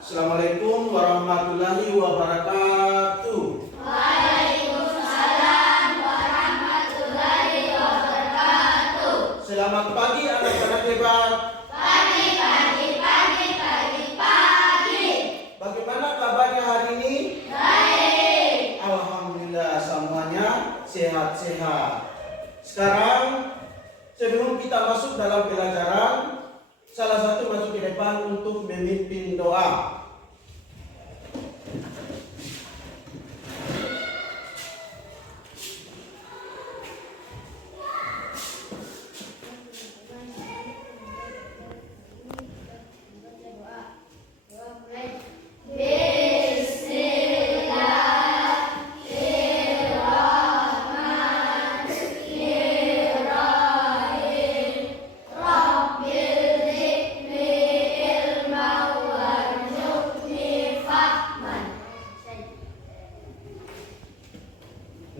Assalamualaikum warahmatullahi wabarakatuh. Waalaikumsalam warahmatullahi wabarakatuh. Selamat pagi anak-anak hebat. Pagi. Bagaimana kabarnya hari ini? Baik. Alhamdulillah semuanya sehat-sehat. Sekarang sebelum kita masuk dalam pelajaran, salah satu maju ke depan untuk memimpin doa.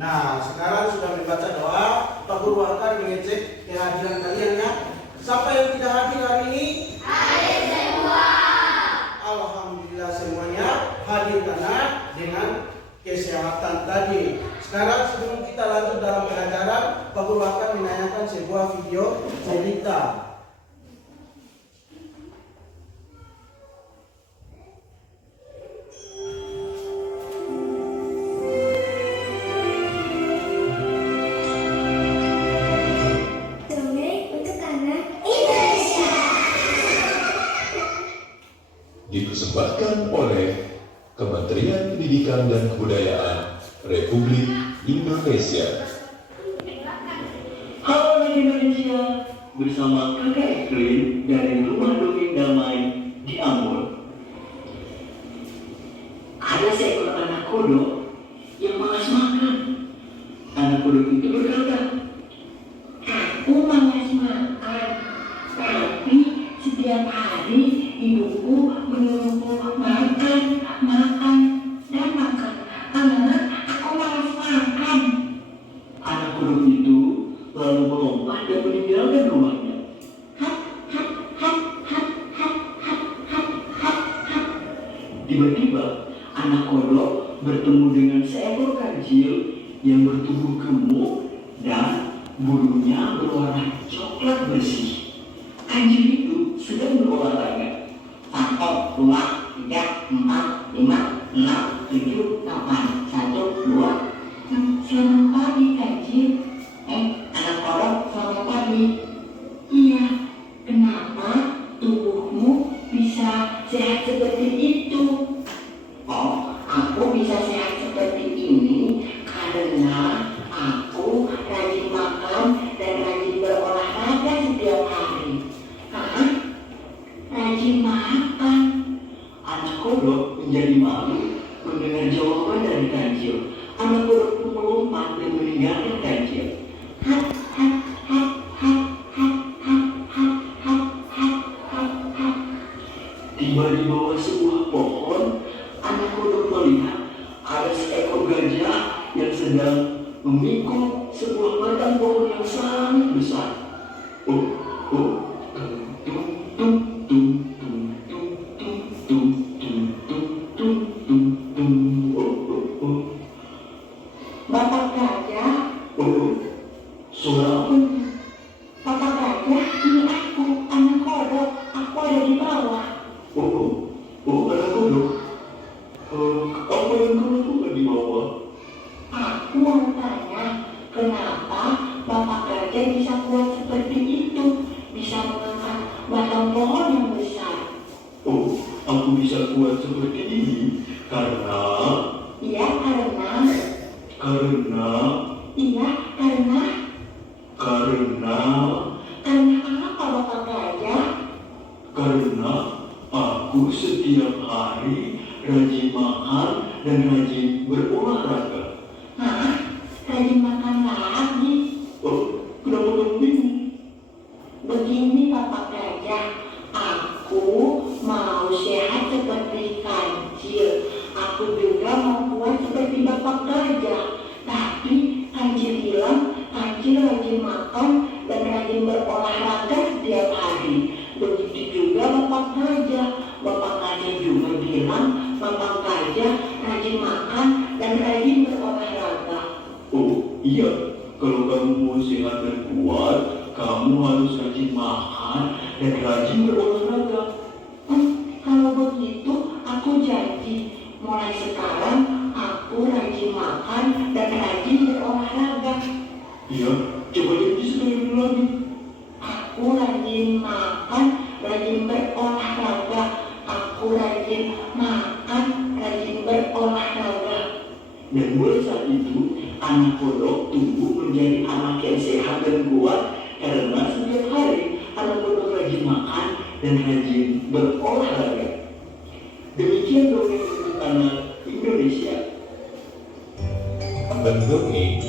Nah, sekarang sudah membaca doa, Pak Guru akan mengecek kehadiran kalian ya. Siapa yang tidak hadir hari ini? Hadir semua. Alhamdulillah semuanya hadir karena dengan kesehatan tadi. Sekarang sebelum kita lanjut dalam pelajaran, Pak Guru akan menanyakan sebuah video cerita. Dipersembahkan oleh Kementerian Pendidikan dan Kebudayaan Republik Indonesia. Halo anak Indonesia, bersama Kakak Evelyn dari Rumah Dongeng Damai di Ambon. Ada seekor anak kodok yang malas makan. Anak kodok itu berkata, "Aku malas makan, tapi setiap hari ibuku menyuruhku makan, dan makan. Karena aku malas makan." Anak kodok itu lalu melompat dan meninggalkan rumahnya. Tiba-tiba anak kodok bertemu dengan seekor kancil yang bertubuh gemuk dan bulunya berwarna coklat bersih. Kancil itu sedang berolahraga. 1, 2, 3, 4, 5, 6, 7, 8, 1, 2. Selamat pagi kancil. Anak kodok, selamat pagi. Iya, kenapa tubuhmu bisa sehat seperti itu? Oh, aku bisa sehat seperti ini karena aku rajin makan dan rajin berolahraga setiap hari. Hah? Rajin makan? Anak kodok menjadi malu mendengar jawaban dari kancil. Anak kodok pun melompat dan meninggalkan kancil. Tiba di bawah sebuah pohon, anak kodok melihat ada seekor gajah yang sedang memikul sebuah batang pohon yang sangat besar. Bapak gajah, suara apa? Bapak gajah, ini aku, anak kodok. Aku ada di bawah. Anak kodok. Apa yang kamu lakukan di bawah? Aku mau tanya, kenapa Bapak gajah bisa kuat seperti itu? Bisa mengangkat batang pohon yang besar. Aku bisa kuat seperti ini karena... Iya, karena... Karena apa Bapak gajah? Karena aku setiap hari rajin makan dan rajin berolahraga. Hah? Rajin makan lagi? Kenapa kamu bingung? Begini Bapak gajah, aku mau sehat seperti kancil. Aku juga mau kuat seperti Bapak gajah. Tapi kancil bilang kancil rajin makan dan rajin berolahraga setiap hari. Begitu juga Bapak gajah juga bilang gampang saja rajin makan dan rajin berolahraga. Oh iya, kalau kamu mau sehat dan kuat, kamu harus rajin makan dan rajin berolahraga. Kalau begitu aku janji mulai sekarang aku rajin makan dan rajin berolahraga. Iya, coba janji sekali lagi. Aku rajin makan, rajin berolahraga. Aku rajin makan, rajin berolahraga. Dan mulai saat itu, anak kodok tumbuh menjadi anak yang sehat dan kuat karena setiap hari anak kodok rajin makan dan rajin berolahraga. Demikian dongeng untuk anak Indonesia. Mendongeng.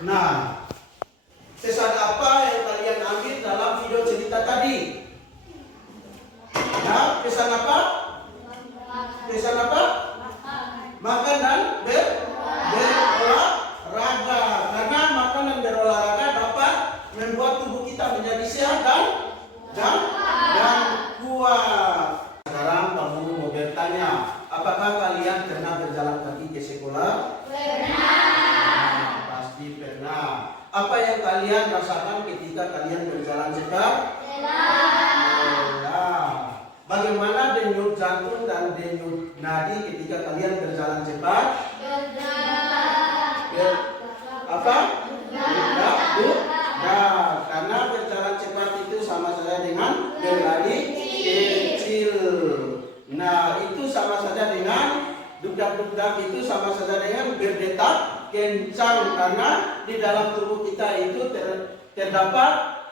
Nah, pesan apa yang kalian ambil dalam video cerita tadi? Nah, pesan apa? Pesan apa? Makan dan berolahraga. Karena makan dan berolahraga dapat membuat tubuh kita menjadi sehat dan kuat. Sekarang Pak Guru mau bertanya, apakah kalian pernah berjalan kaki ke sekolah? Pernah. Pasti pernah. Apa yang kalian rasakan ketika kalian berjalan cepat? Bagaimana denyut jantung dan denyut nadi ketika kalian berjalan cepat? Apa? Karena berjalan cepat itu sama saja dengan berlari kecil. Nah, itu sama saja dengan dudak-dudak itu sama saja dengan berdetak kencang karena di dalam tubuh kita itu terdapat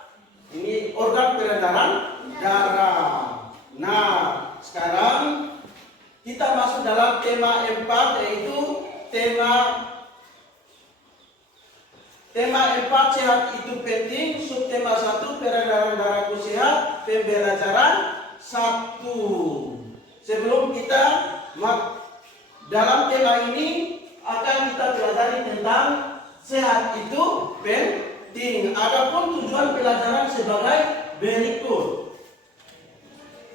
ini organ peredaran darah. Nah, sekarang kita masuk dalam tema 4 yaitu tema 4 sehat itu penting, subtema 1 peredaran darahku sehat, pembelajaran 1. Sebelum kita dalam tema ini akan kita pelajari tentang sehat itu penting. Adapun tujuan pelajaran sebagai berikut.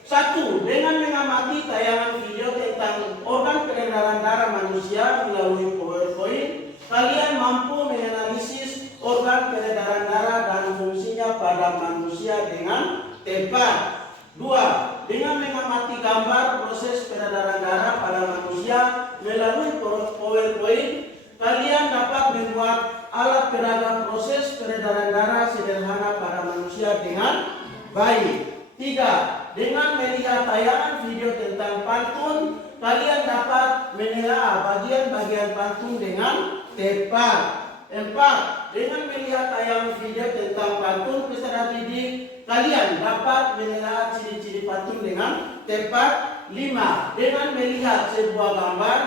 1. Dengan mengamati tayangan video tentang organ peredaran darah manusia melalui PowerPoint, kalian mampu menganalisis organ peredaran darah dan fungsinya pada manusia dengan tepat. 2. Dengan mengamati gambar proses peredaran darah pada manusia melalui PowerPoint, kalian dapat membuat alat peraga proses peredaran darah sederhana pada manusia dengan baik. 3. Dengan melihat tayangan video tentang pantun, kalian dapat menelaah bagian-bagian pantun dengan tepat. 4. Dengan melihat tayangan video tentang pantun peserta didik, kalian dapat menelaah ciri-ciri pantun dengan tepat. 5. Dengan melihat sebuah gambar,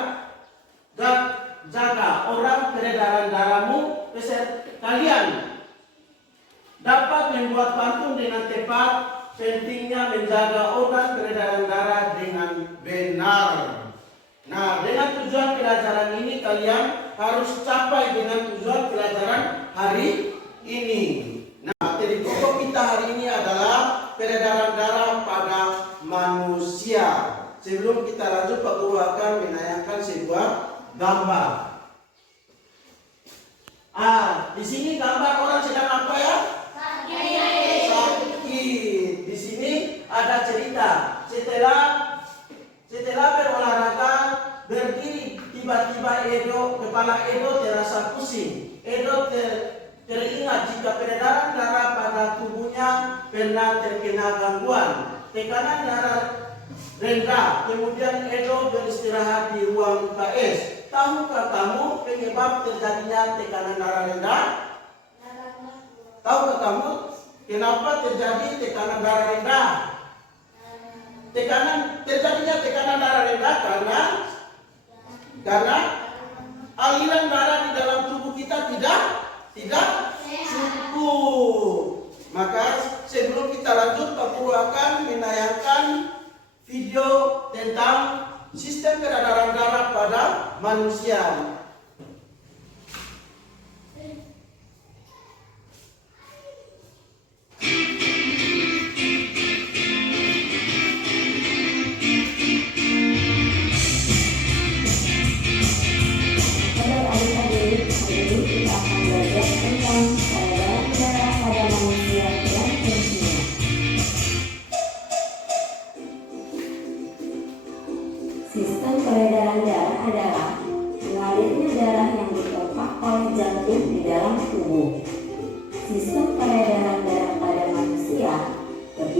jaga orang peredaran darahmu, kalian dapat membuat pantun dengan tepat. Pentingnya menjaga organ peredaran darah dengan benar. Nah, dengan tujuan pelajaran ini kalian harus capai dengan tujuan pelajaran hari ini. Nah, materi pokok kita hari ini adalah peredaran darah pada manusia. Sebelum kita lanjut, Pak Guru akan menayangkan sebuah gambar. Di sini gambar orang sedang apa ya? Sakit. Di sini ada cerita. Setelah berolahraga, berdiri, tiba-tiba kepala Edo terasa pusing. Edo teringat jika peredaran darah pada tubuhnya pernah terkena gangguan. Tekanan darah rendah, kemudian Edo beristirahat di ruang UKS. Tahukah kamu penyebab terjadinya tekanan darah rendah? Tahukah kamu kenapa terjadi tekanan darah rendah? Terjadinya tekanan darah rendah karena aliran darah di dalam tubuh kita tidak cukup. Maka sebelum kita lanjut, Pak Guru akan menayangkan video tentang sistem peredaran darah pada manusia.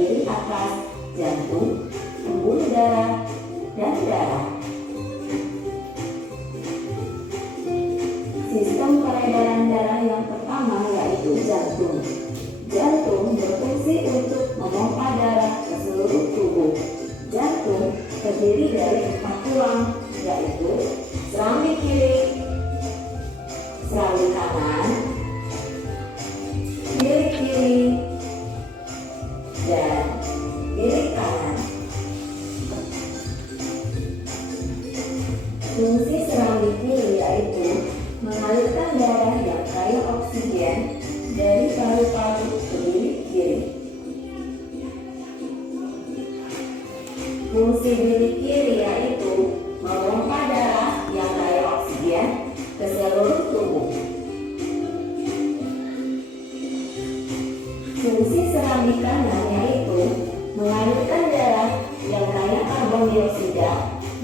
terdiri atas jantung, pembuluh darah, dan darah. Sistem peredaran darah yang pertama yaitu jantung. Jantung berfungsi untuk memompa darah ke seluruh tubuh. Jantung terdiri dari 4 tulang, yaitu serambi kiri, serambi kanan, bilik kiri, dan bilik kanan. Fungsi serambi kiri yaitu mengalirkan darah yang kaya oksigen dari paru-paru ke bilik kiri. Fungsi bilik kiri yaitu memompa darah yang kaya oksigen ke seluruh tubuh. Fungsi serambi kanan yaitu mengalirkan darah yang kaya karbon dioksida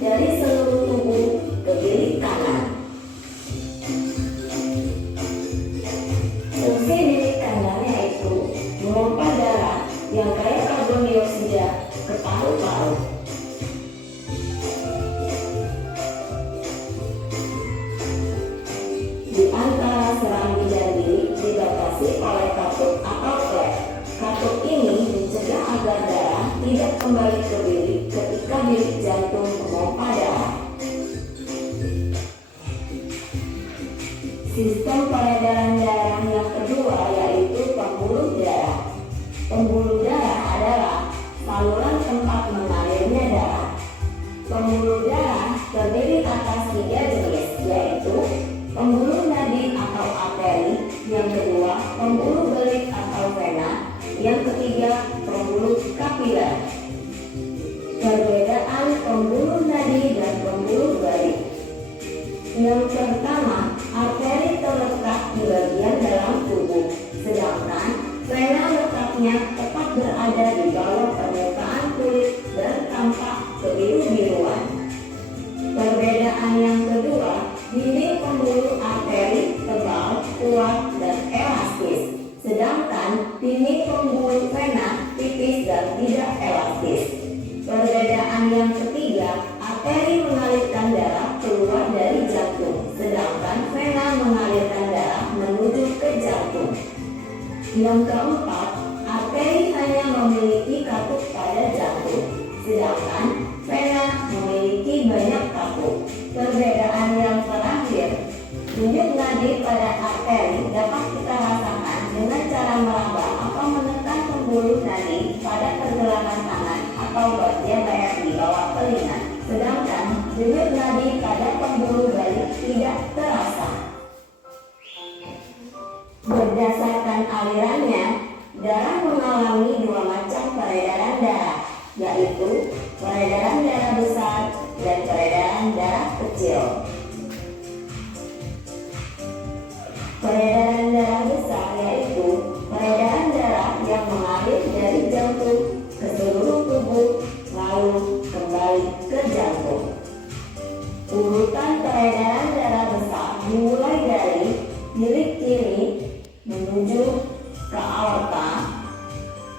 dari seluruh tubuh ke bilik kanan. Fungsi bilik kanan yaitu memompa darah yang kaya karbon dioksida ke paru-paru. Di antara serambi dan bilik dibatasi oleh katup atau flap. Katup ini mencegah agar darah tidak kembali ke bilik ketika bilik jantung memompa darah. Sistem peredaran darah yang kedua yaitu pembuluh darah. Pembuluh darah adalah saluran tempat mengalirnya darah. Pembuluh darah terdiri atas 3 jenis, yaitu pembuluh nadi atau arteri, yang kedua pembuluh belit atau vena, yang ketiga pembuluh kapiler. Perbedaan pembuluh nadi dan pembuluh belit. Yang pertama, arteri terletak di bagian dalam tubuh, sedangkan vena letaknya tepat berada di bawah permukaan kulit dan tampak kebiru-biruan. Perbedaan yang kedua, dinding pembuluh arteri tebal, kuat, dan elastis, sedangkan dinding pembuluh vena tipis dan tidak elastis. Perbedaan yang ketiga, arteri mengalirkan darah keluar dari jantung, sedangkan vena mengalirkan darah menuju ke jantung. Yang keempat, arteri hanya memiliki katup pada jantung, sedangkan vena memiliki banyak katup. Perbedaan yang terakhir, denyut nadi pada arteri dapat kita rasakan dengan cara meraba atau menekan pembuluh nadi pada pergelangan tangan atau bagian leher di bawah telinga, sedangkan denyut nadi pada pembuluh balik tidak terasa. Berdasarkan alirannya, darah mengalami 2 macam peredaran darah, yaitu peredaran darah besar dan peredaran darah kecil. Peredaran darah besar yaitu peredaran darah yang mengalir dari jantung ke seluruh tubuh lalu kembali ke jantung. Urutan peredaran darah besar dimulai dari bilik kiri menuju ke aorta,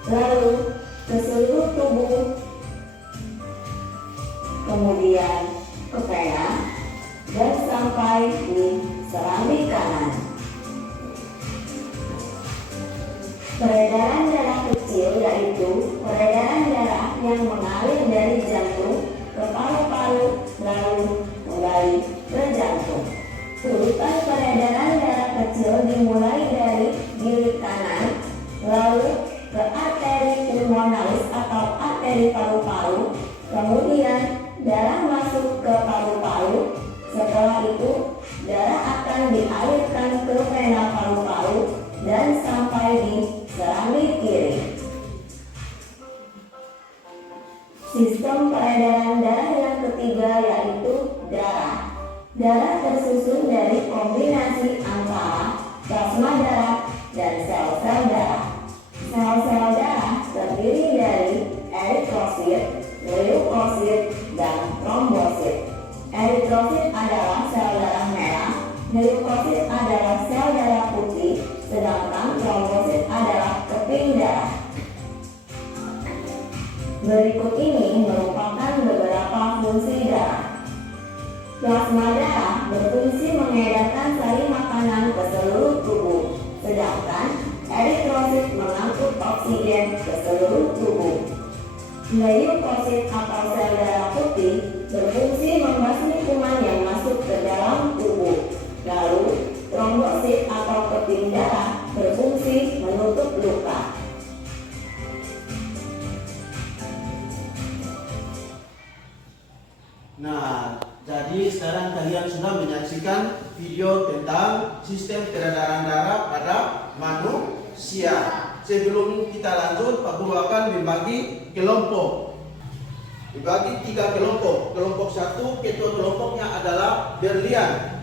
lalu ke seluruh tubuh, kemudian ke vena, dan sampai di serambi kanan. Peredaran darah kecil yaitu peredaran darah yang mengalir dari jantung ke paru-paru lalu kembali ke jantung. Urutan peredaran darah kecil dimulai dari bilik kanan, lalu ke arteri pulmonalis atau arteri paru-paru, kemudian darah masuk ke paru-paru. Setelah itu, darah akan dialirkan ke vena paru-paru dan sampai di serambi kiri. Sistem peredaran darah yang ketiga yaitu darah. Darah tersusun dari kombinasi antara plasma darah dan sel-sel darah. Sel-sel darah terdiri dari eritrosit, leukosit, dan trombosit. Eritrosit adalah sel darah merah, leukosit adalah sel darah putih, sedangkan trombosit adalah keping darah. Berikut ini merupakan beberapa fungsi darah. Plasma darah berfungsi mengedarkan sari makanan ke seluruh tubuh, sedangkan eritrosit mengangkut oksigen ke seluruh tubuh. Leukosit atau sel darah putih berfungsi membasmi kuman yang masuk ke dalam tubuh. Lalu, trombosit atau keping darah berfungsi menutup luka. Nah, jadi sekarang kalian sudah menyaksikan video tentang sistem peredaran darah pada manusia. Sebelum kita lanjut, Pak Guru akan membagi kelompok. Dibagi 3 kelompok. Kelompok 1, ketua kelompoknya adalah berlian.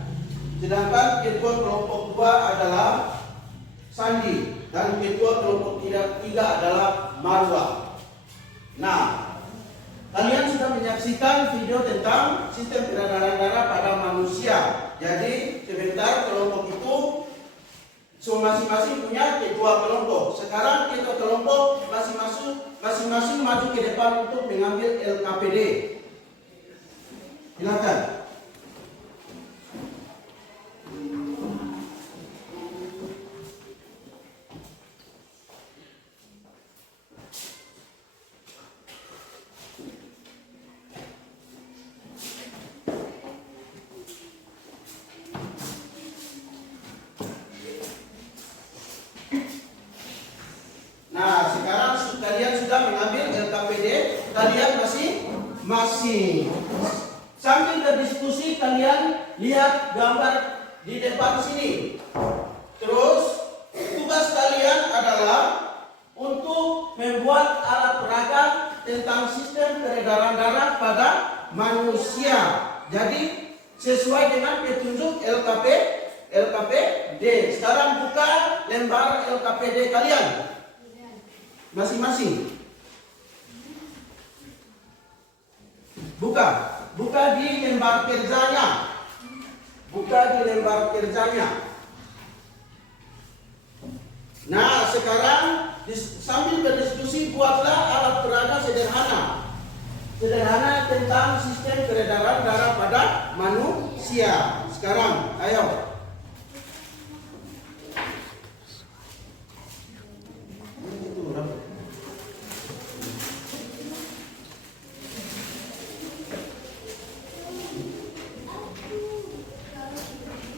Sedangkan ketua kelompok 2 adalah sandi. Dan ketua kelompok 3 adalah marwah. Nah, kalian sudah menyaksikan video tentang sistem peredaran darah pada manusia. Jadi sebentar kelompok itu masing-masing punya ketua kelompok. Sekarang ketua kelompok masing-masing maju ke depan untuk mengambil LKPD. Silakan. Nah, sekarang kalian sudah mengambil LKPD, kalian masing-masing. Sambil berdiskusi, kalian lihat gambar di depan sini. Terus, tugas kalian adalah untuk membuat alat peraga tentang sistem peredaran darah pada manusia. Jadi, sesuai dengan petunjuk LKPD. Sekarang buka lembar LKPD kalian masing-masing. Buka di lembar kerjanya. Nah, sekarang sambil berdiskusi buatlah alat peraga sederhana tentang sistem peredaran darah pada manusia. Sekarang, ayo.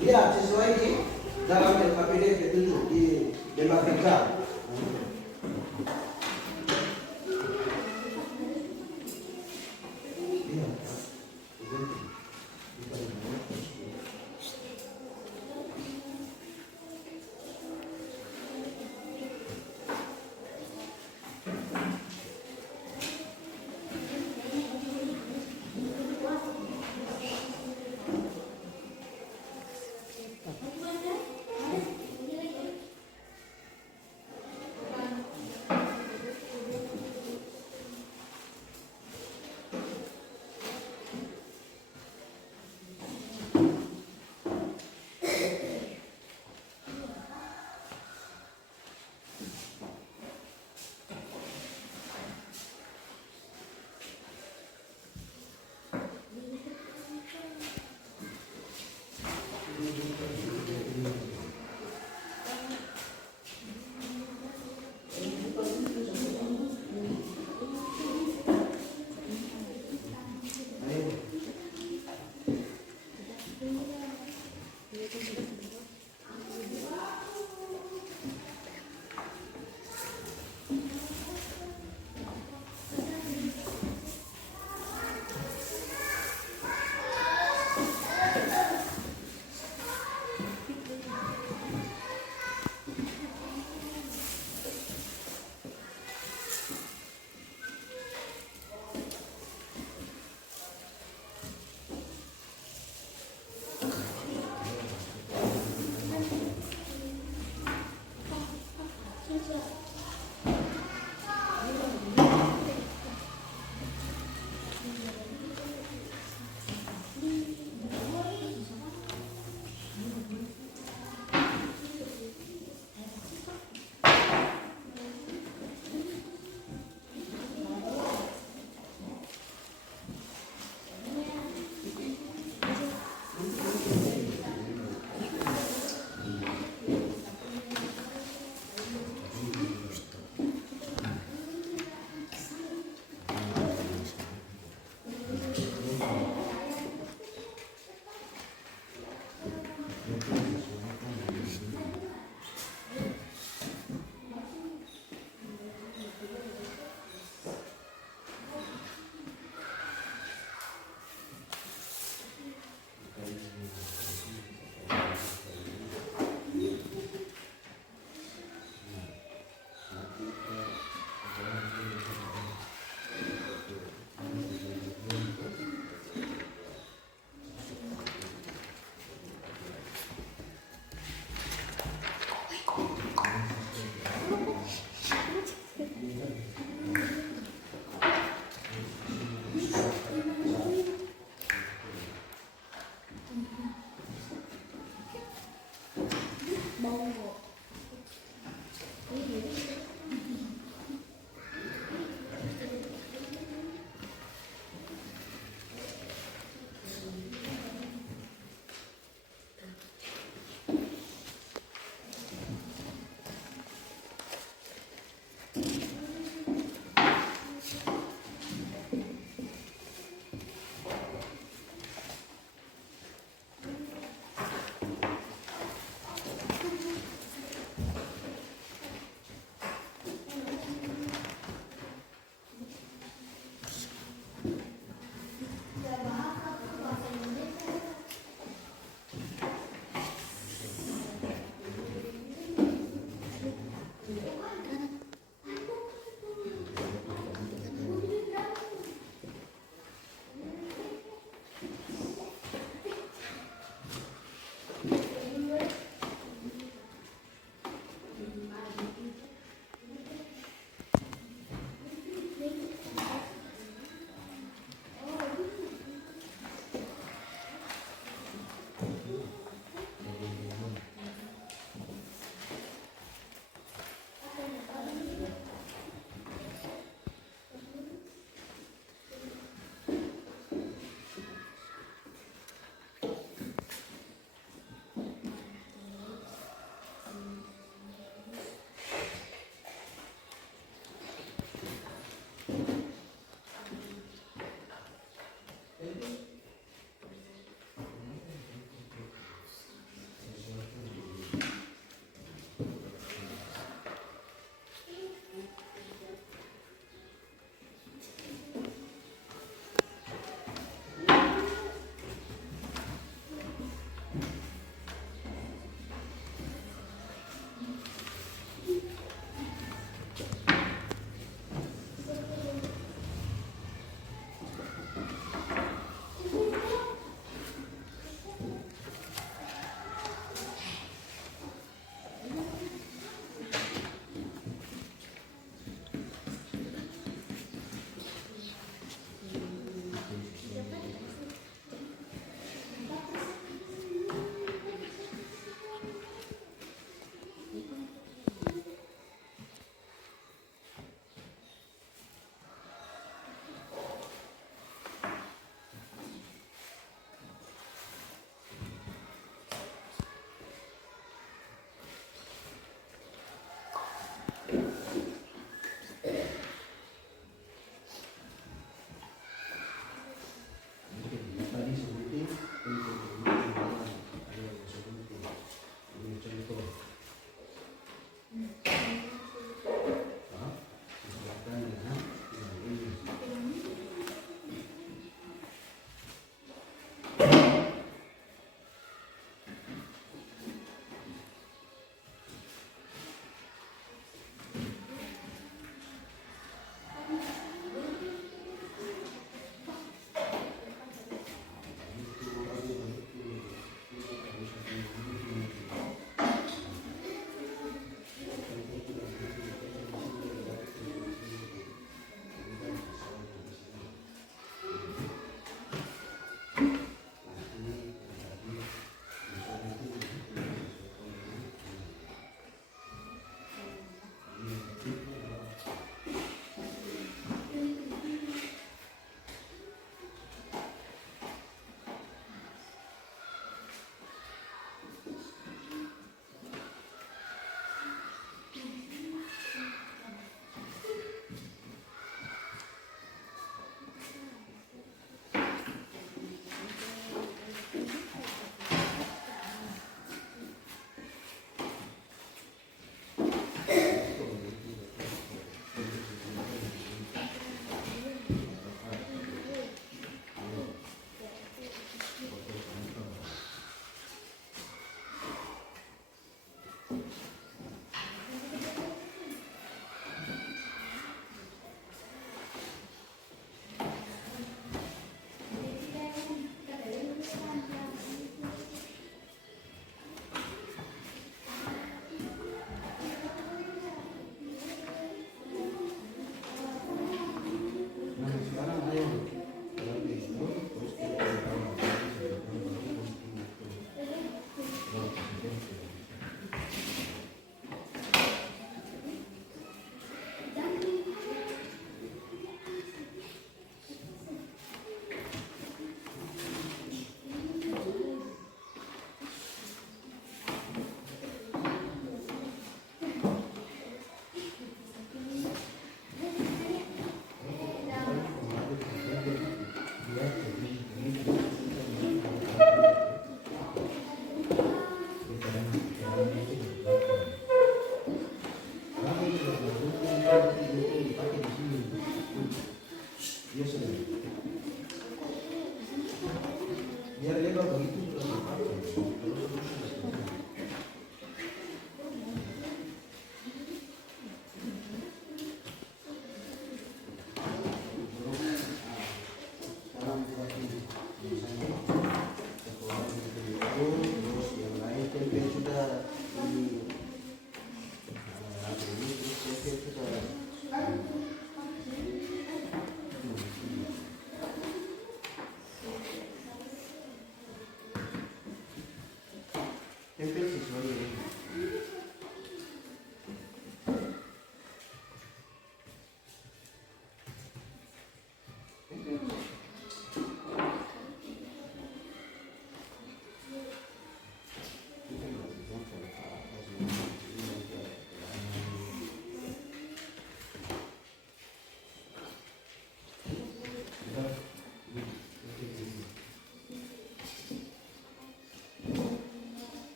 Lihat sesuai di dalam LKPD petunjuk di lembar kerja.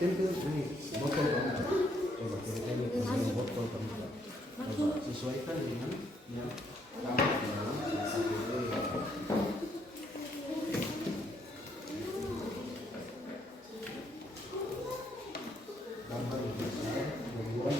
tempel ini botol kamu. Coba kita ini botol kamu. Coba sesuaikan dengan yang kamu dalam gambar ini saya membuat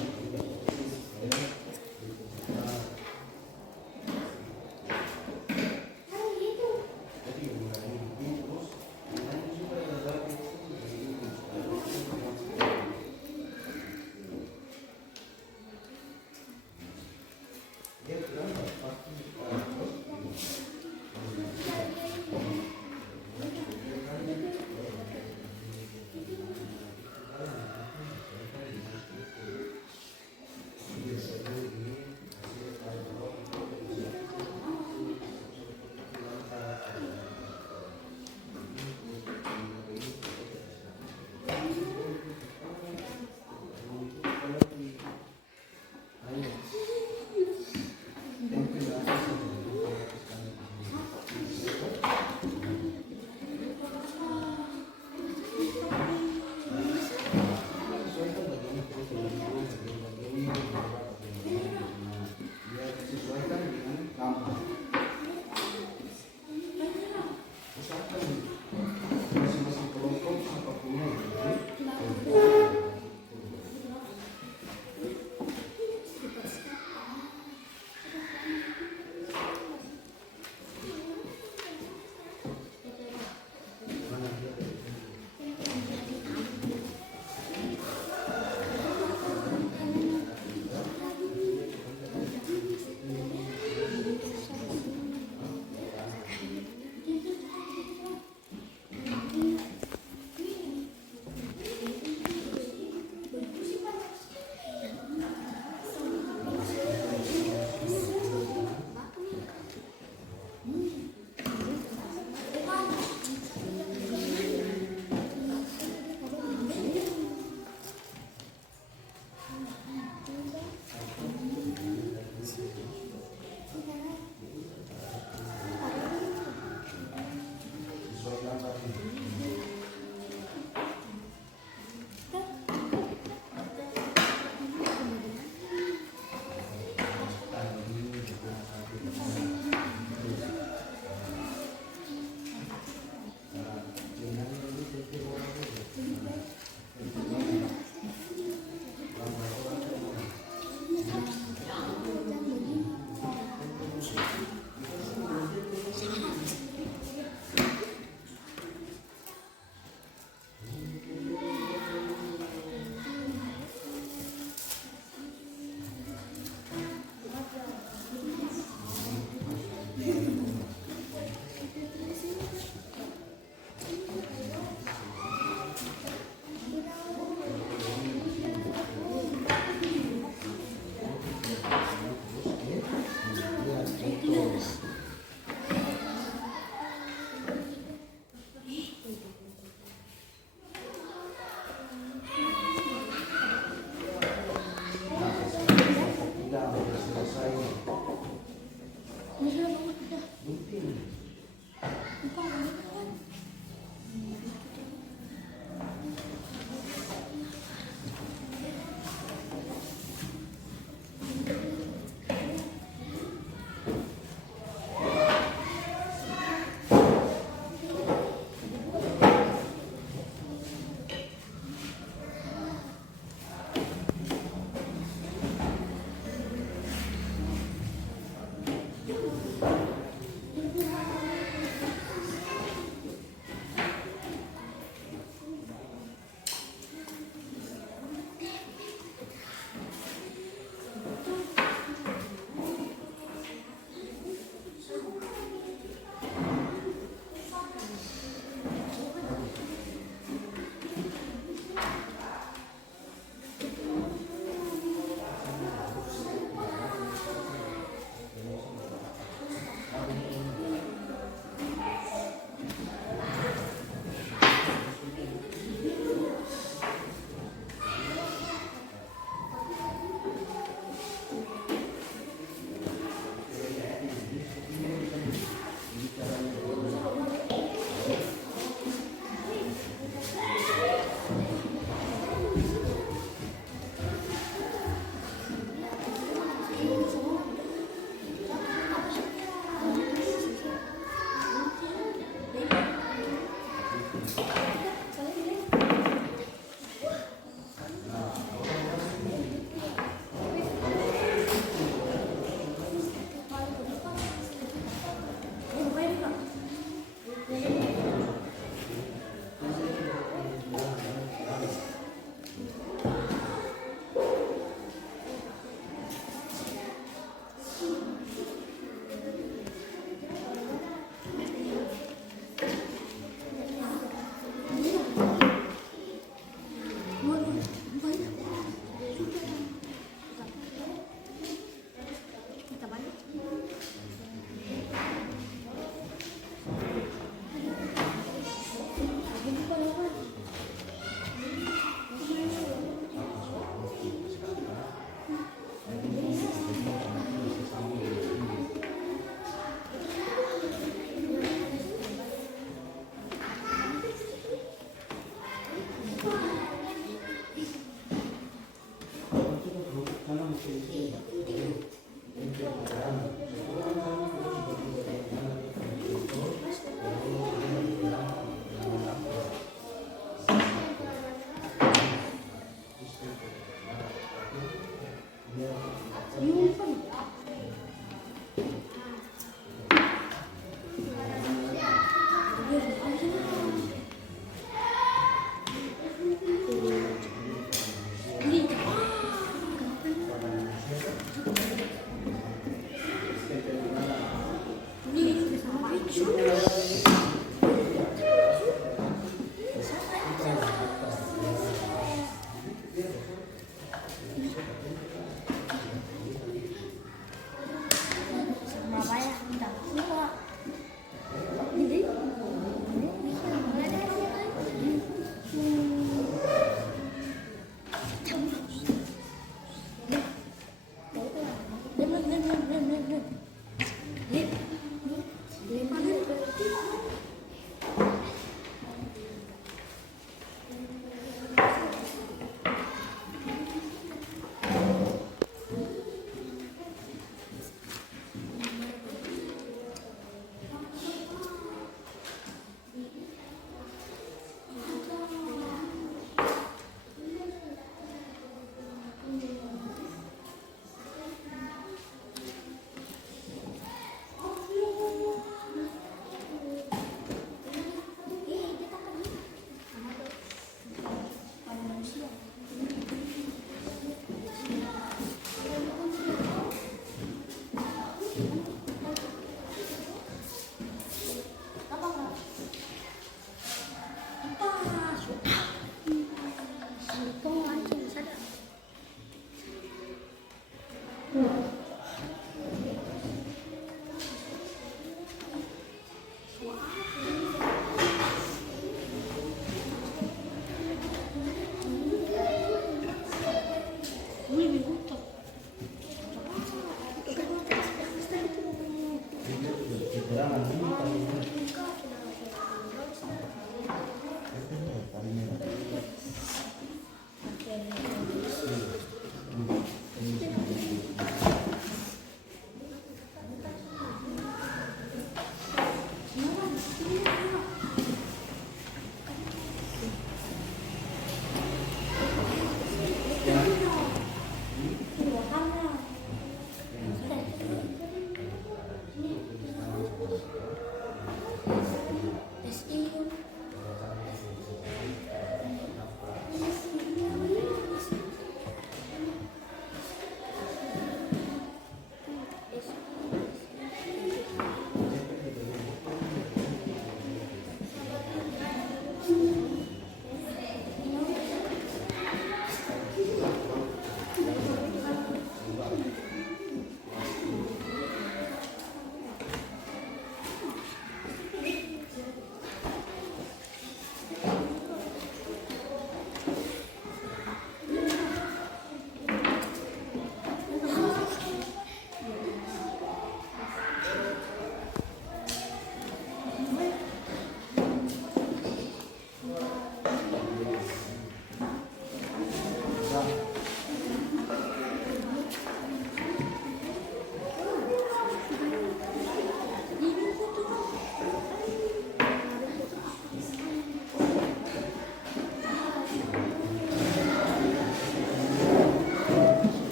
Thank you.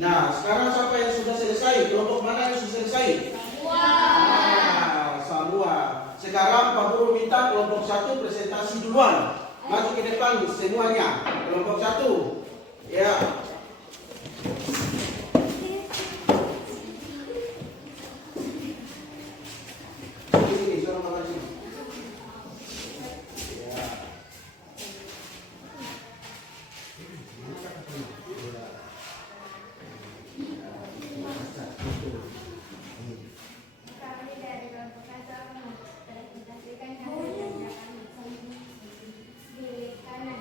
Nah, sekarang siapa yang sudah selesai? Kelompok mana yang sudah selesai? Nah, semua. Sekarang Pak Guru minta kelompok 1 presentasi duluan. Maju ke depan semuanya. Kelompok 1. Ya. Sini, suruh makan sini. Ya. Kami dari kelompok satu mempresentasikan hasil kerja kami. Di kanan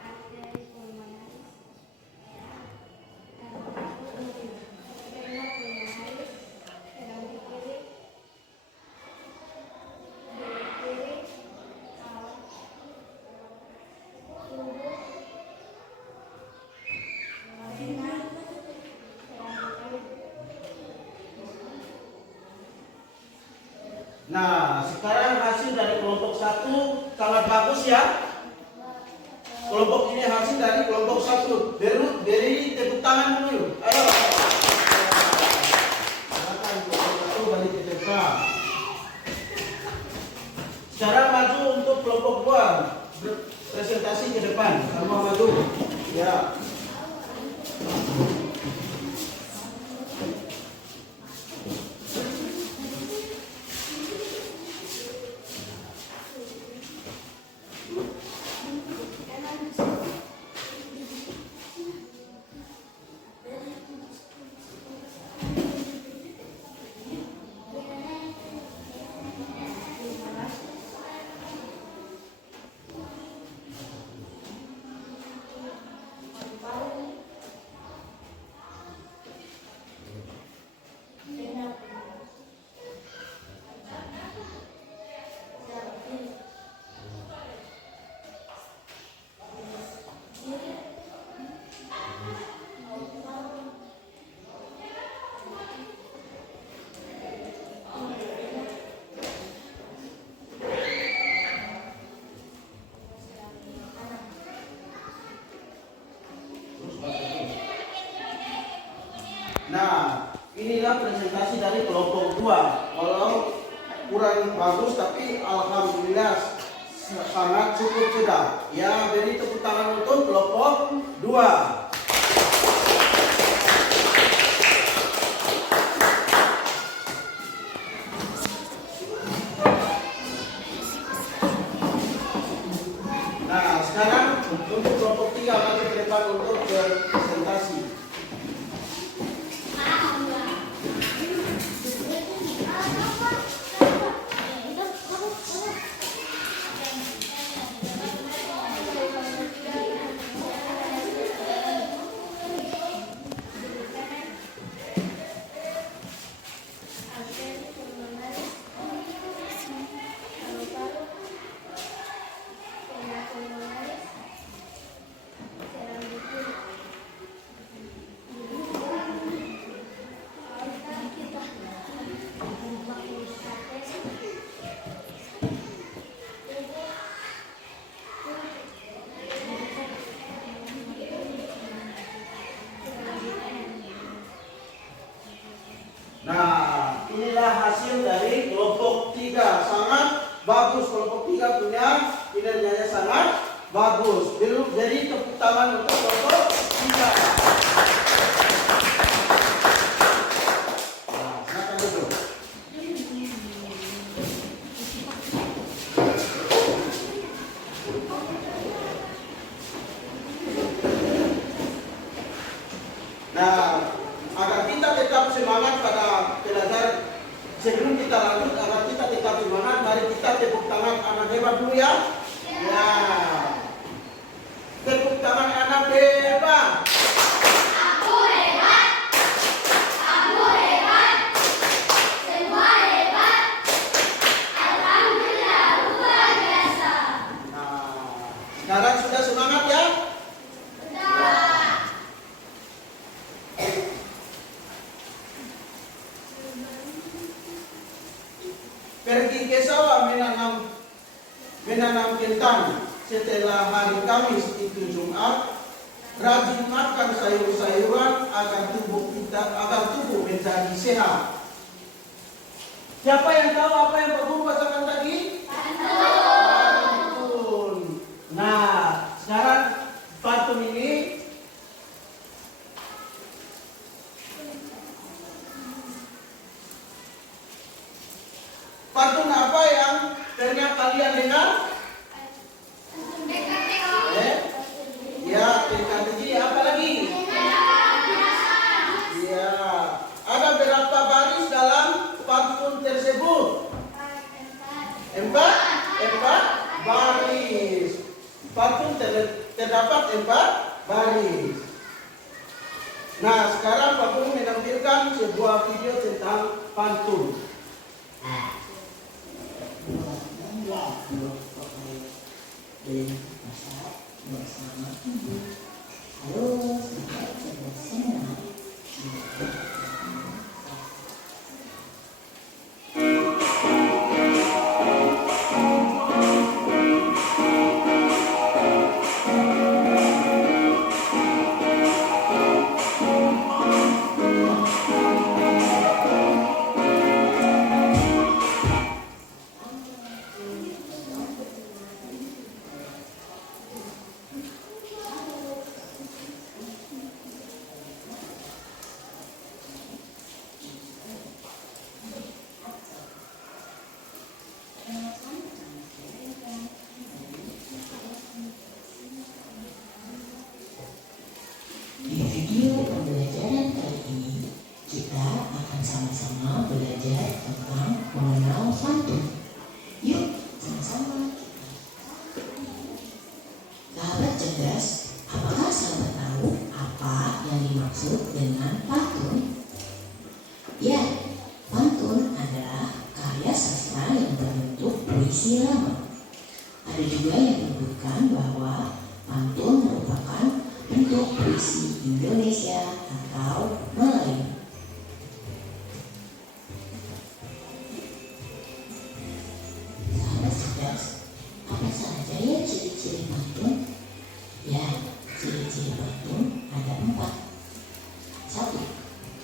arteri pulmonaris, vena pulmonaris, sedang di kiri tubuh, vena sedang di kanan. Nah, sekarang hasil dari kelompok 1 sangat bagus ya. Kelompok ini hasil dari kelompok 1. Beri tepuk tangan dulu. Ayo. Silakan kelompok 1 balik ke tempat. Sekarang maju untuk kelompok 2. Presentasi ke depan. Semua maju. Ya. Nah, inilah presentasi dari kelompok 2. Walau kurang bagus, tapi alhamdulillah sangat cukup sudah. Ya, beri tepuk tangan untuk kelompok 2. Nah, sekarang untuk kelompok 3 maju ke depan untuk presentasi. Nah, inilah hasil dari kelompok 3. Sangat bagus. Kelompok 3 punya kinerjanya sangat bagus. Jadi tepuk tangan untuk kelompok 3. Nah, silakan duduk. Nah, agar kita tetap semangat pada pelajaran, sebelum kita lanjut, agar kita tetap semangat, mari kita tepuk tangan anak hebat dulu ya. Ya, tepuk tangan anak hebat. Aku hebat, semua hebat. Alhamdulillah luar biasa. Nah, sekarang sudah semangat ya. Sudah. Pergi ke sawah menanam kentang setelah hari Kamis itu Jumat. rajin makan sayur-sayuran agar tubuh menjadi sehat. Siapa yang tahu apa yang Pak Guru bacakan tadi? Pantun. Nah, sekarang pantun ini pantun apa yang pernah kalian dengar? Ya, TKTG. Apa lagi? Ya, ada berapa baris dalam pantun tersebut? Empat baris. Pantun terdapat 4 baris. Nah, sekarang Pak Guru menampilkan sebuah video tentang pantun. Di video pembelajaran kali ini, kita akan sama-sama belajar tentang mengenal pantun. Yuk, sama-sama. Sahabat cerdas, apakah sahabat tahu apa yang dimaksud dengan pantun? Ya, pantun adalah karya sastra yang berbentuk puisi lama. Ada juga yang menyebutkan bahwa pantun merupakan bentuk puisi Indonesia atau Melayu. Sahabat cerdas, apa saja ya ciri-ciri pantun? Ya, ciri-ciri pantun ada 4. 1.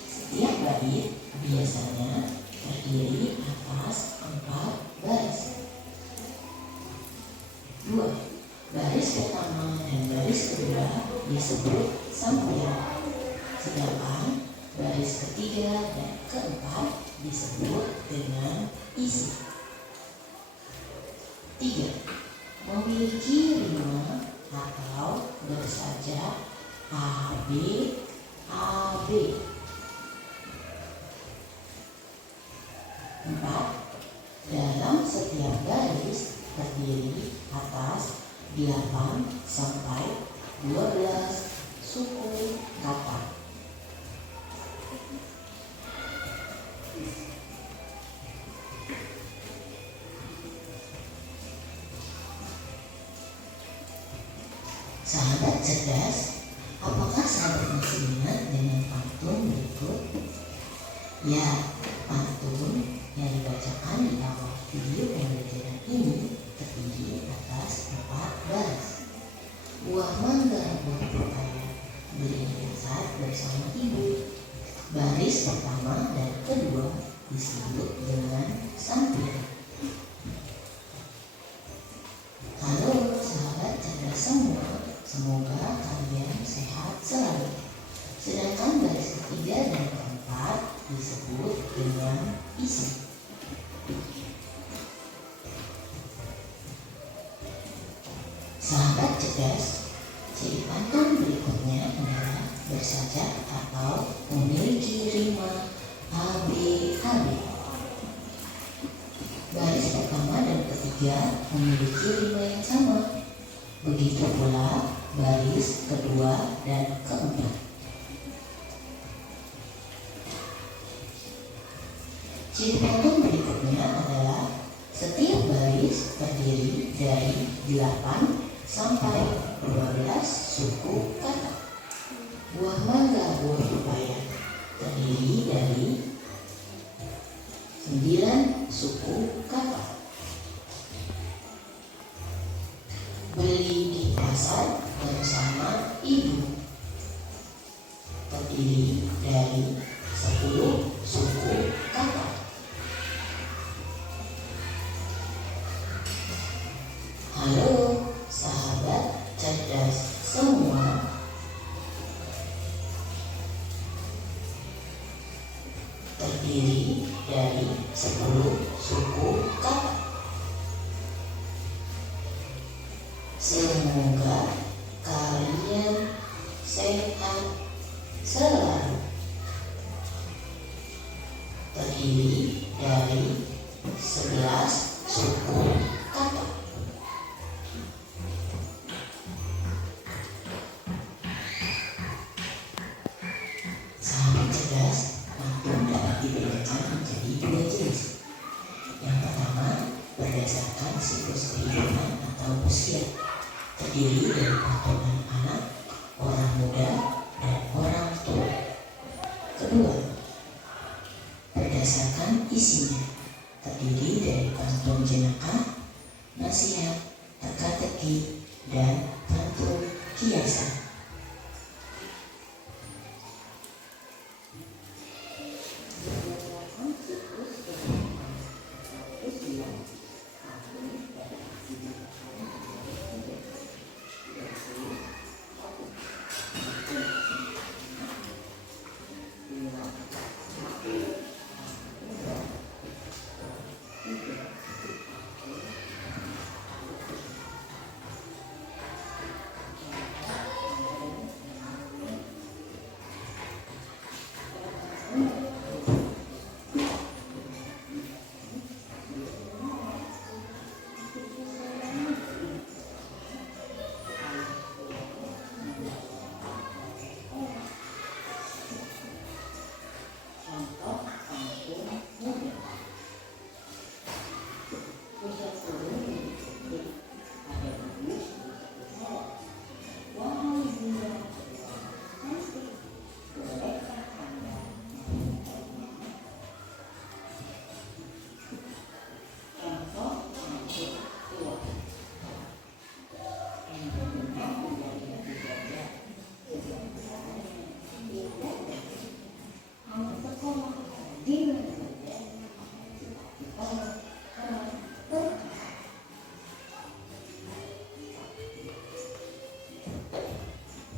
Setiap bait biasanya terdiri atas 4 baris. 2. Baris pertama dan baris kedua disebut sampiran, sedangkan baris ketiga dan keempat disebut dengan isi. 3. Memiliki rima atau bersajak AB AB. 4. Dalam setiap baris terdiri atas 8 sampai 12 suku kata. Sahabat cerdas, apakah sahabat masih ingat dengan pantun berikut? Ya, pantun yang dibacakan di awal video pembelajaran ini terdiri atas 4 baris. Buah mangga, buah pepaya, beriringan saat bersama ibu. Baris pertama dan kedua disebut dengan sampiran. Halo sahabat cerdas semua, semoga kalian sehat selalu. Sedangkan baris ketiga dan keempat disebut dengan isi. Sahabat cerdas, ciri pantun berikutnya adalah bersajak atau memiliki rima AB-AB. Baris pertama dan ketiga memiliki rima yang sama. Begitu pula baris kedua dan keempat. Ciri pantun berikutnya adalah setiap baris terdiri dari 8 sampai 12 suku kata. Buah mangga, buah pepaya terdiri dari 9 suku kata. Beli di pasar bersama ibu dari 10 suku kata. Halo sahabat cerdas semua. Terdiri dari 10 suku kata. Semoga kalian sehat selalu. Terdiri dari 11 suku kata. Sahabat cerdas, pantun dapat dibedakan menjadi 2 jenis. Yang pertama, berdasarkan siklus kehidupan atau usia, terdiri dari pantunan anak, orang muda, dan orang tua. Kedua, berdasarkan isinya, terdiri dari pantun jenaka, nasihat, teka-teki, dan pantun kiasan.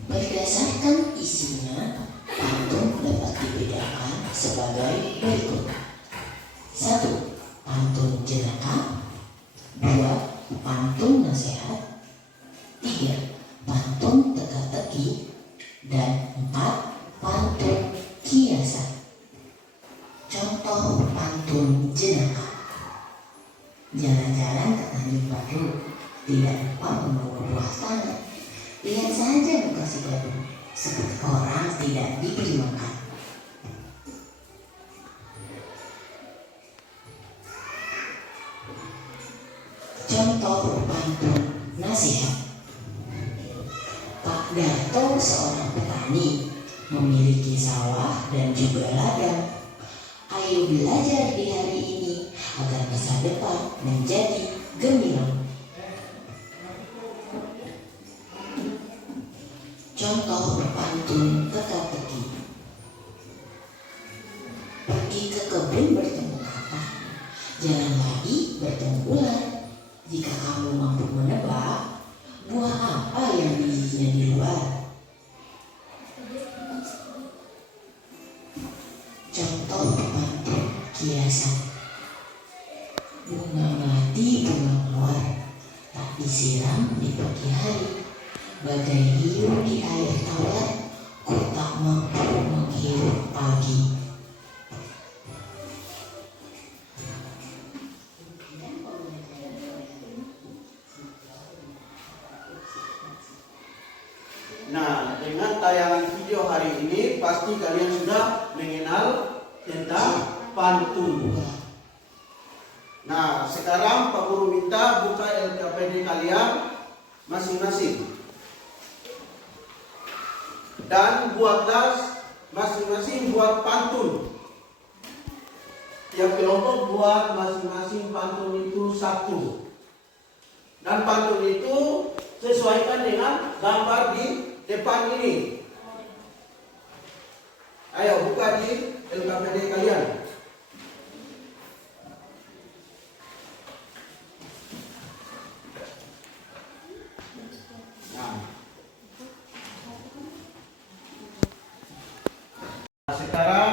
Berdasarkan isinya, pantun dapat dibedakan sebagai berikut. 1. Pantun jenaka. 2. Pantun nasihat. 3. Pantun teka-teki. Dan 4. Pantun kiasan. Contoh pantun jenaka. Jalan-jalan ke Tanjung Baru, tidak lupa membawa buah tangan. Lihat saja muka si gadung, seperti orang tidak diberi makan. Contoh pantun nasihat. Pak Darto seorang petani, memiliki sawah dan juga ladang. Ayo belajar di hari ini agar masa depan menjadi gemilang. Contoh pantun teka-teki. Pergi ke kebun bertemu katak, jangan lagi bertemu ular. Jika kamu mampu menebak, buah apa yang bijinya di luar? Contoh pantun kiasan. Bunga mati, bunga mawar, tak disiram di pagi hari. Bagai hiu di air tawar, ku tak mampu menghirup pagi. Nah, dengan tayangan video hari ini pasti kalian sudah mengenal tentang pantun. Nah, sekarang Pak Guru minta buka LKPD kalian masing-masing. Dan buatlah masing-masing buat pantun. Tiap kelompok buat masing-masing pantun itu 1. Dan pantun itu sesuaikan dengan gambar di depan ini. Ayo buka di LKPD kalian. Nah, sekarang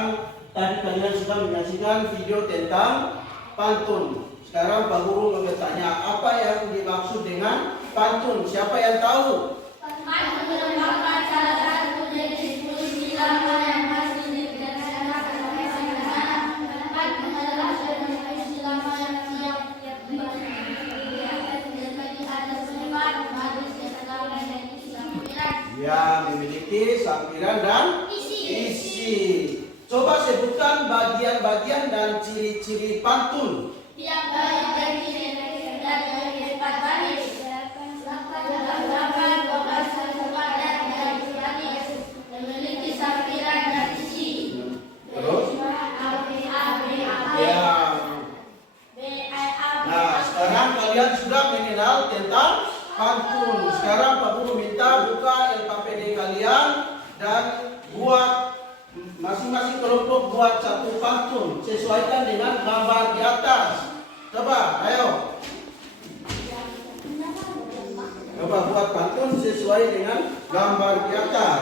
tadi kalian sudah menyaksikan video tentang pantun. Sekarang Pak Guru mau bertanya, apa yang dimaksud dengan pantun? Siapa yang tahu? Pantun merupakan salah satu jenis puisi lama yang masih digunakan sampai sekarang. Pantun adalah jenis puisi lama yang tiap ada sifat manis dan sampiran. Ya, memiliki sampiran dan isi. Coba sebutkan bagian-bagian dan ciri-ciri pantun. Yang baik dan ciri sifat manis. Lapan, 12 kesempatan dan manis. Memiliki sampiran dan isi. Terus? Ya. Nah, sekarang kalian sudah mengenal tentang pantun. Sekarang Pak Guru minta buka LKPD kalian dan buat masing-masing kelompok buat satu pantun. Sesuaikan dengan gambar di atas. Coba, ayo. Coba buat pantun sesuai dengan gambar di atas.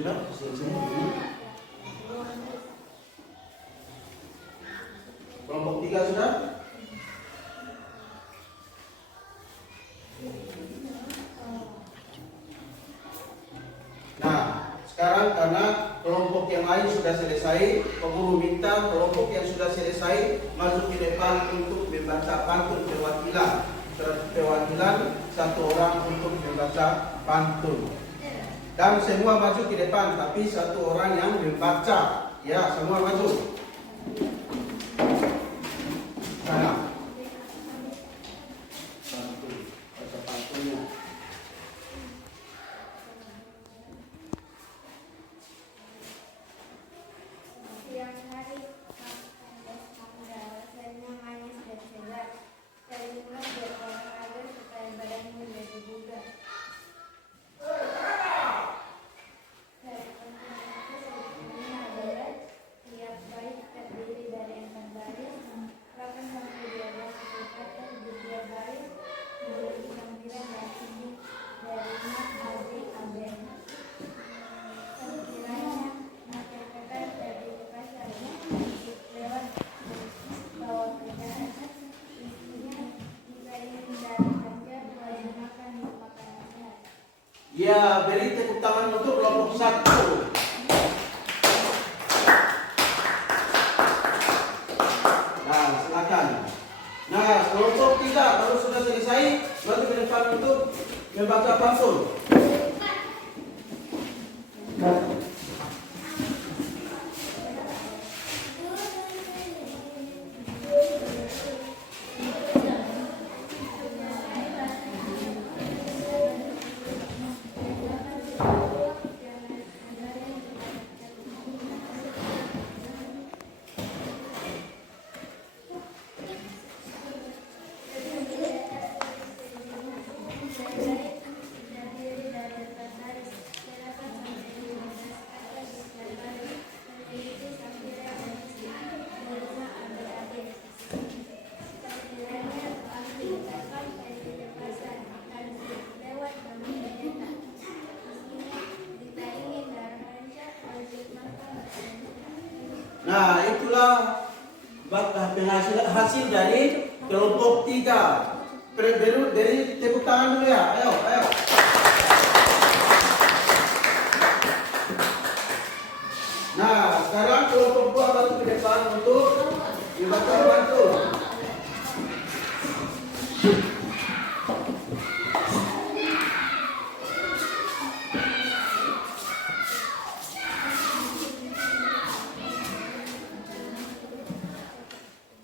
Sudah selesai. Kelompok 3 sudah? Nah, sekarang karena kelompok yang lain sudah selesai, penguru minta kelompok yang sudah selesai masuk ke depan untuk membaca pantun perwakilan. Perwakilan satu orang untuk membaca pantun. Dan semua maju ke depan, tapi satu orang yang membaca. Ya, semua maju. Sana. Pantun, baca pantunnya. Siang hari, rasanya manis dan segar. Seringan berolahraga supaya badanmu menjadi bugar. Dari pentingnya sebetulnya adalah tiap baris terdiri dari 4 baris, 8 sampai 12 kata di tiap baris menjadi sampiran dan tinggi dari mat AB. Sekiranya masyarakat dari pasar lewat bawah kerjaan isinya jika ingin dari kerja boleh makan di makanan sehat. Ya, beri tepuk tangan untuk kelompok 1. Nah, silakan. Nah, kelompok 3 kalau sudah selesai, baru ke depan untuk membaca pantun. Nah, itulah hasil dari kelompok 3. Beri tepuk tangan dulu ya. Ayo. Nah, sekarang kelompok 2 baru ke depan untuk membaca pantun.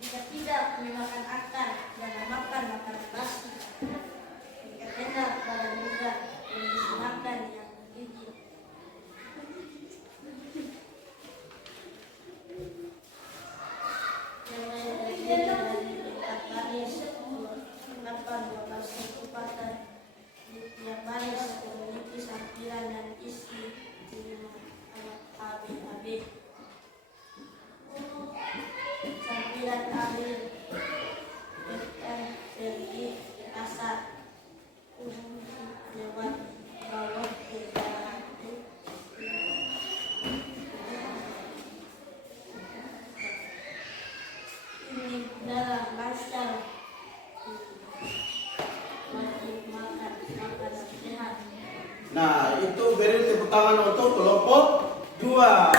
Jika tidak memakan akar, jangan makan makanan basi. Jika enak badan bugar, jangan makan yang gigit. Jangan terdiri dari 4 baris, 12 kekuatan. Di tiap baris memiliki sampiran dan isi AB. Sampiran AB pergi ke pasar lewat bawah kerjaan. Ini dalam pasar wajib makan makanan sehat. Nah, itu beri tepuk tangan untuk kelompok 2.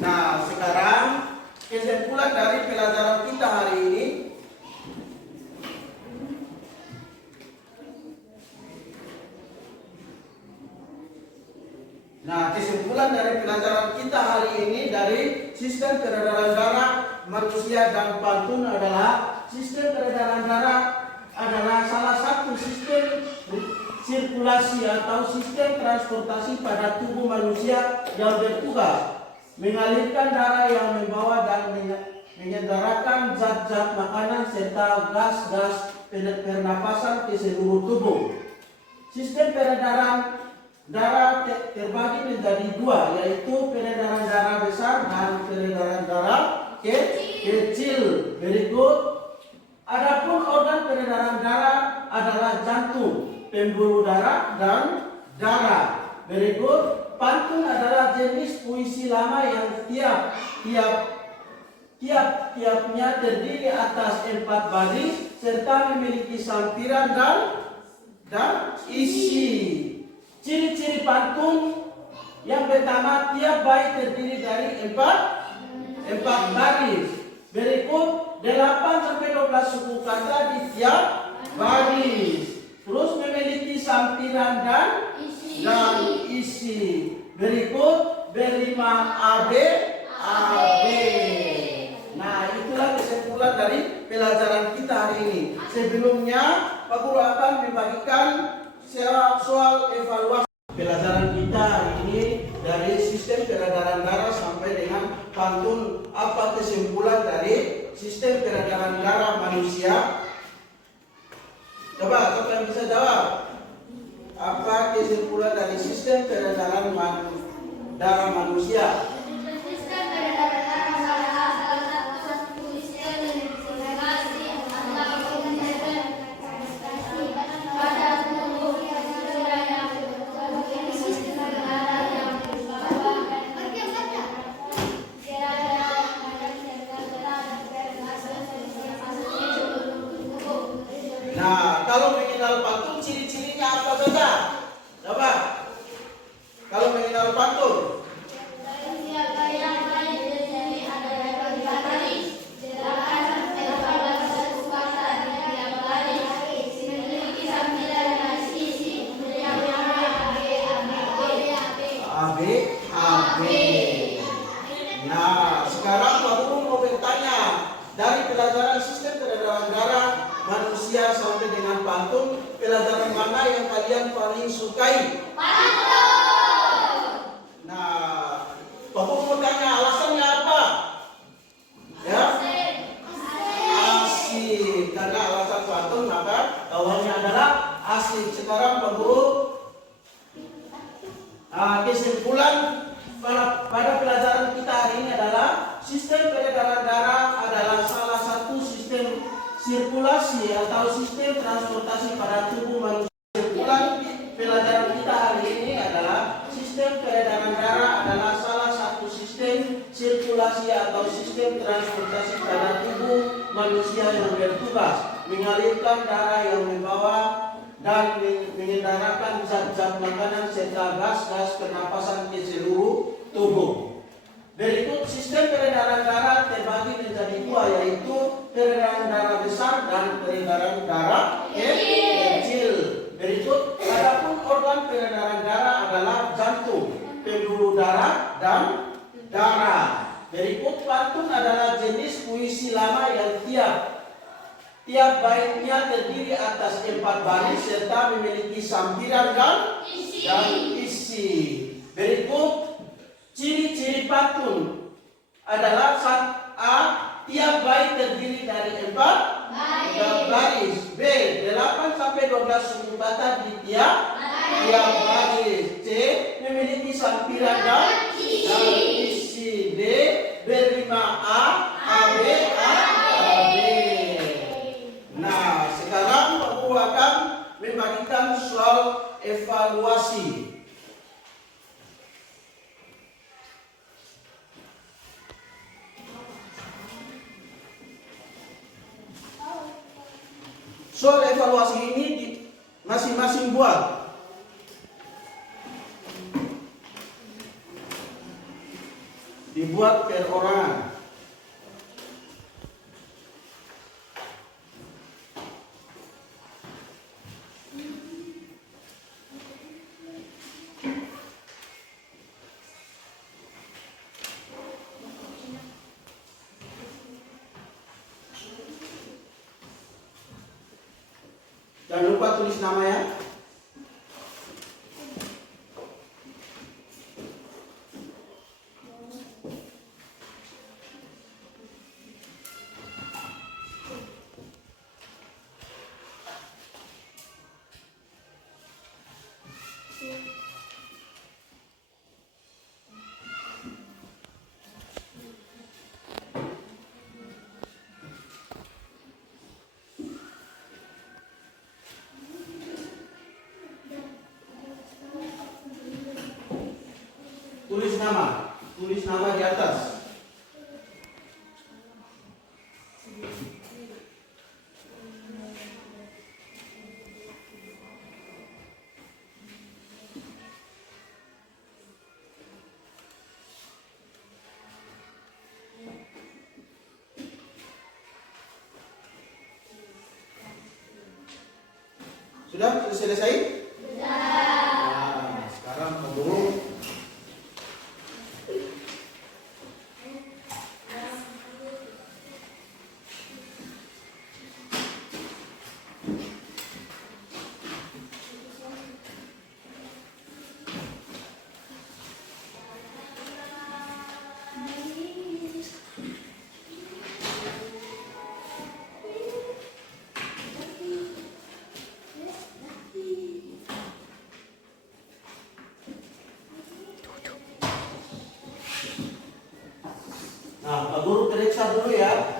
Nah, sekarang kesimpulan dari pelajaran kita hari ini. Nah, kesimpulan dari pelajaran kita hari ini dari sistem peredaran darah manusia dan pantun adalah sistem peredaran darah adalah salah satu sistem sirkulasi atau sistem transportasi pada tubuh manusia yang bertugas mengalirkan darah yang membawa dan menyedarakan zat-zat makanan serta gas-gas pernapasan ke seluruh tubuh. Sistem peredaran darah terbagi menjadi dua, yaitu peredaran darah besar dan peredaran darah kecil. Berikut, adapun organ peredaran darah adalah jantung, pembuluh darah, dan darah. Berikut, pantun adalah jenis puisi lama yang tiap-tiapnya terdiri atas 4 baris serta memiliki sampiran dan isi. Ciri-ciri pantun yang pertama, tiap bait terdiri dari 4 baris. Berikut 8-12 suku kata di tiap baris. Terus memiliki sampiran dan isi. Berikut berlima AB. Nah, itulah kesimpulan dari pelajaran kita hari ini. Sebelumnya, Pak Guru akan membagikan soal evaluasi pelajaran kita hari ini dari sistem peredaran darah sampai dengan pantun. Apa kesimpulan dari sistem peredaran darah manusia? Coba, siapa yang bisa jawab? Apa kesimpulan dari sistem peredaran darah manusia? Sistem peredaran darah adalah salah satu sistem yang disintegrasi antara organ pada tubuh manusia yang memiliki sistem darah yang berbeda. Nah, kalau mengenal pantun, ciri-cirinya apa saja? Coba. Kalau mengenal pantun, AB. Nah, sekarang Pak Guru mau bertanya, dari pelajaran sistem peredaran darah manusia sampai dengan pantun, pelajaran mana yang kalian paling sukai? Nah, Pak Guru mau tanya alasannya apa? Ya? Asik. Karena alasan pantun maka awalnya adalah asik. Sekarang Pak Guru, kesimpulan pada pelajaran kita hari ini adalah sistem peredaran darah adalah salah satu sistem sirkulasi atau sistem transportasi pada tubuh manusia. Kesimpulan pelajaran kita hari ini adalah sistem peredaran darah adalah salah satu sistem sirkulasi atau sistem transportasi pada tubuh manusia yang bertugas mengalirkan darah yang membawa dan mengendarakan zat-zat makanan serta gas-gas pernapasan ke seluruh tubuh. Berikut sistem peredaran darah terbagi menjadi dua, yaitu peredaran darah besar dan peredaran darah kecil. Berikut, adapun organ peredaran darah adalah jantung, pembuluh darah, dan darah. Berikut, pantun adalah jenis puisi lama yang tiap baitnya terdiri atas 4 baris serta memiliki sampiran dan isi. Berikut ciri-ciri pantun adalah A. Tiap bait terdiri dari 4 baris. B. 8-12 suku kata di tiap baris. C. Memiliki sampiran dan isi. D. Berlima AB. Nah, sekarang Pak Guru akan membagikan soal evaluasi. Soal evaluasi ini masing-masing buat. Dibuat perorangan. Jangan lupa tulis nama ya. nama. Tulis nama di atas. Sudah selesai? Sudah. Nah, sekarang Pak Guru. Nah, Pak Guru periksa dulu ya.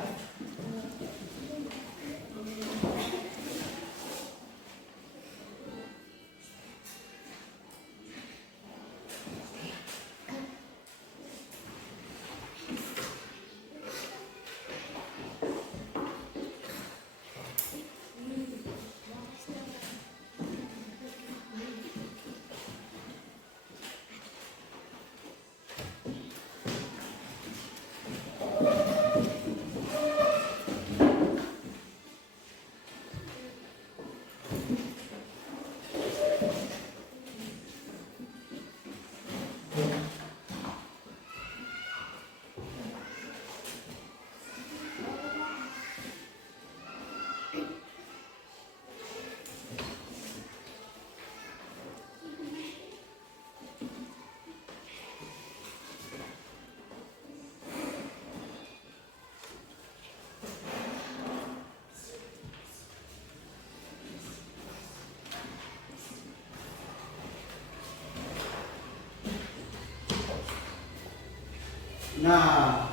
Nah,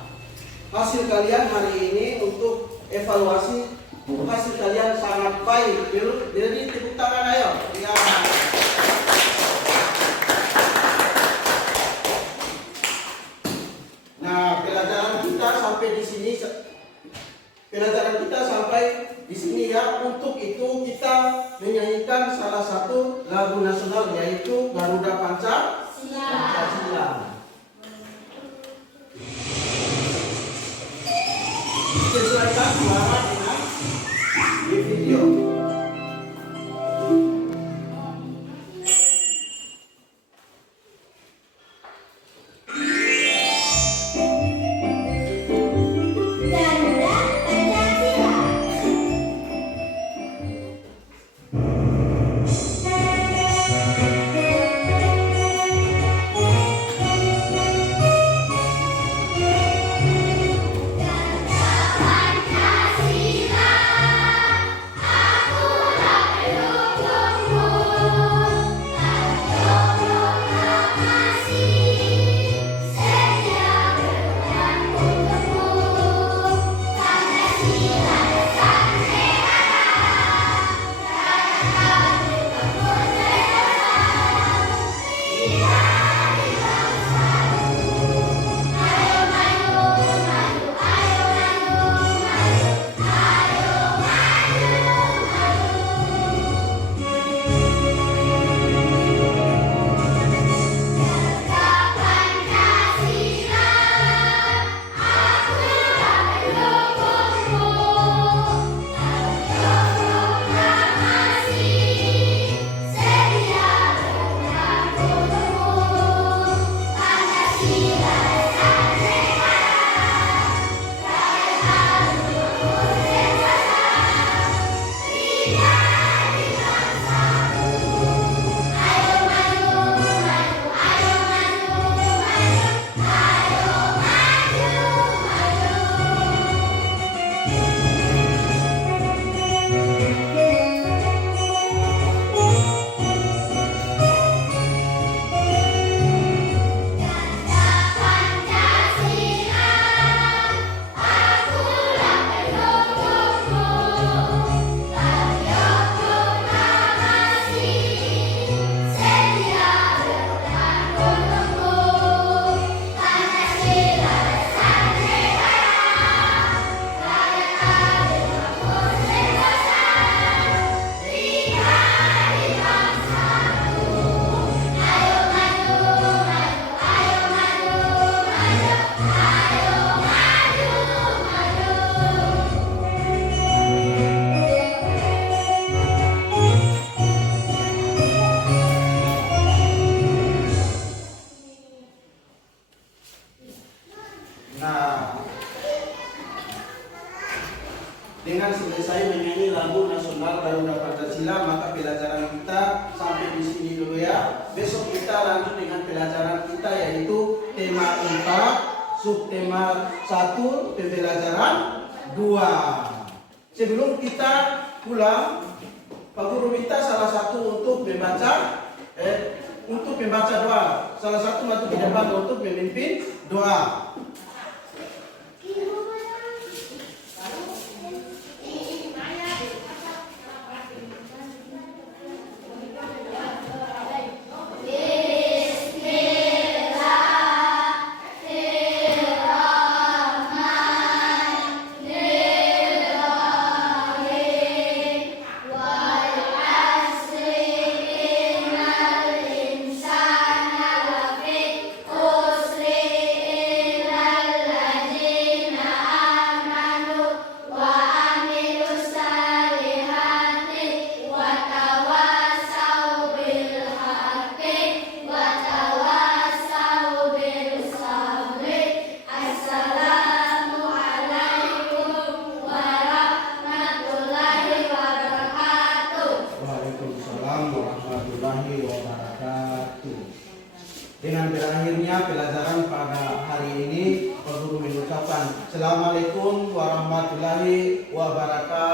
hasil kalian hari ini untuk evaluasi hasil kalian sangat baik. Jadi tepuk tangan ayo. Ya. Nah, pelajaran kita sampai di sini. Pelajaran kita sampai di sini ya. Untuk itu kita menyanyikan salah satu lagu nasional yaitu Garuda Pancasila. Sesuaikan suara dengan di video. Garuda Pancasila. dengan selesai menyanyi lagu nasional Garuda Pancasila, maka pelajaran kita sampai di sini dulu ya. Besok kita lanjut dengan pelajaran kita yaitu tema 4, subtema 1, pembelajaran 2. Sebelum kita pulang, Pak Guru minta salah satu untuk membaca doa. Salah satu maju di depan untuk memimpin doa. Dengan berakhirnya pelajaran pada hari ini, Pak Guru mengucapkan Assalamualaikum warahmatullahi wabarakatuh.